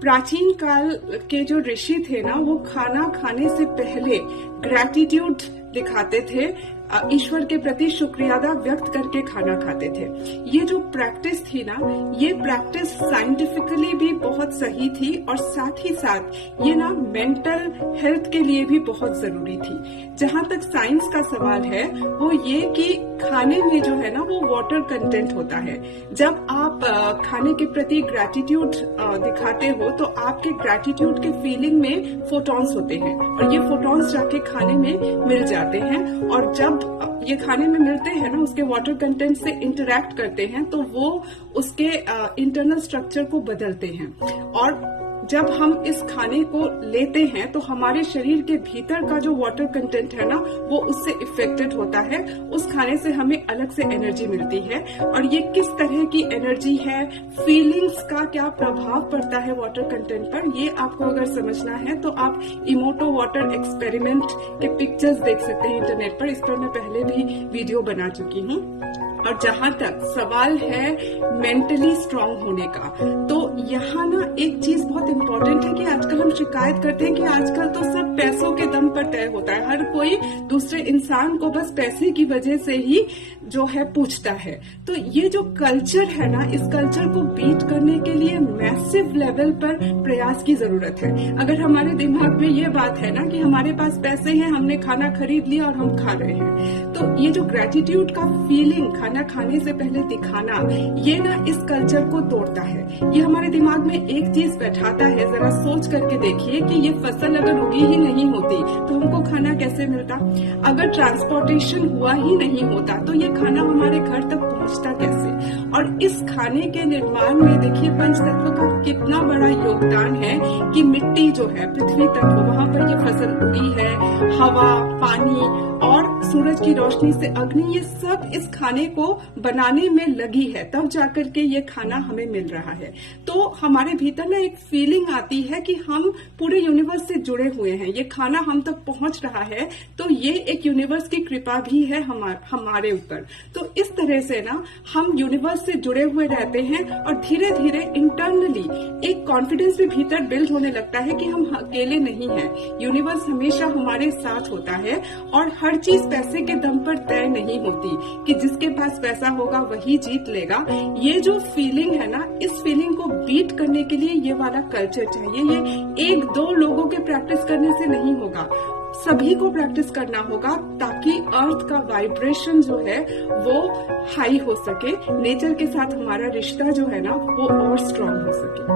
प्राचीन काल के जो ऋषि थे ना, वो खाना खाने से पहले ग्रैटिट्यूड दिखाते थे, ईश्वर के प्रति शुक्रियादा व्यक्त करके खाना खाते थे। ये जो प्रैक्टिस थी ना, ये प्रैक्टिस साइंटिफिकली भी बहुत सही थी और साथ ही साथ ये ना मेंटल हेल्थ के लिए भी बहुत जरूरी थी। जहां तक साइंस का सवाल है वो ये कि खाने में जो है ना वो वाटर कंटेंट होता है। जब आप खाने के प्रति ग्रैटिट्यूड दिखाते हो तो आपके ग्रैटिट्यूड के फीलिंग में फोटॉन्स होते हैं और ये फोटॉन्स जाके खाने में मिल जाते हैं, और जब ये खाने में मिलते हैं ना, उसके वाटर कंटेंट से इंटरैक्ट करते हैं तो वो उसके इंटरनल स्ट्रक्चर को बदलते हैं। और जब हम इस खाने को लेते हैं तो हमारे शरीर के भीतर का जो वाटर कंटेंट है ना वो उससे इफेक्टेड होता है। उस खाने से हमें अलग से एनर्जी मिलती है, और ये किस तरह की एनर्जी है, फीलिंग्स का क्या प्रभाव पड़ता है वाटर कंटेंट पर, ये आपको अगर समझना है तो आप इमोटो वाटर एक्सपेरिमेंट के पिक्चर्स देख सकते हैं इंटरनेट पर। इस पर मैं पहले भी वीडियो बना चुकी हूँ। और जहां तक सवाल है मेंटली स्ट्रांग होने का, तो यहाँ ना एक चीज बहुत इम्पोर्टेंट है कि आजकल हम शिकायत करते हैं कि आजकल तो सब पैसों के दम पर तय होता है। हर कोई दूसरे इंसान को बस पैसे की वजह से ही जो है पूछता है। तो ये जो कल्चर है ना, इस कल्चर को बीट करने के लिए मैसिव लेवल पर प्रयास की जरूरत है। अगर हमारे दिमाग में ये बात है ना कि हमारे पास पैसे हैं, हमने खाना खरीद लिया और हम खा रहे हैं, तो ये जो ग्रेटिट्यूड का फीलिंग खाना खाने से पहले दिखाना, ये ना इस कल्चर को तोड़ता है। ये हमारे दिमाग में एक चीज बैठाता है, जरा सोच करके देखिए कि ये फसल अगर उगी ही नहीं होती तो हमको खाना कैसे मिलता, अगर ट्रांसपोर्टेशन हुआ ही नहीं होता तो ये खाना हमारे घर तक पहुंचता कैसे। और इस खाने के निर्माण में देखिए पंचतत्व का कितना बड़ा योगदान है कि मिट्टी जो है, पृथ्वी तत्व, वहां पर ये फसल उगी है, हवा, पानी और सूरज की रोशनी से अग्नि, ये सब इस खाने को बनाने में लगी है, तब जाकर के ये खाना हमें मिल रहा है। तो हमारे भीतर ना एक फीलिंग आती है कि हम पूरे यूनिवर्स से जुड़े हुए हैं, ये खाना हम तक पहुंच रहा है, तो ये एक यूनिवर्स की कृपा भी है हमारे ऊपर। तो इस तरह से ना हम यूनिवर्स से जुड़े हुए रहते हैं और धीरे धीरे इंटरनली एक कॉन्फिडेंस भी भीतर बिल्ड होने लगता है कि हम अकेले नहीं हैं, यूनिवर्स हमेशा हमारे साथ होता है। और हर चीज पैसे के दम पर तय नहीं होती कि जिसके पास पैसा होगा वही जीत लेगा। ये जो फीलिंग है ना, इस फीलिंग को बीट करने के लिए ये वाला कल्चर चाहिए। ये एक दो लोगों के प्रैक्टिस करने से नहीं होगा, सभी को प्रैक्टिस करना होगा ताकि अर्थ का वाइब्रेशन जो है वो हाई हो सके, नेचर के साथ हमारा रिश्ता जो है ना वो और स्ट्रांग हो सके।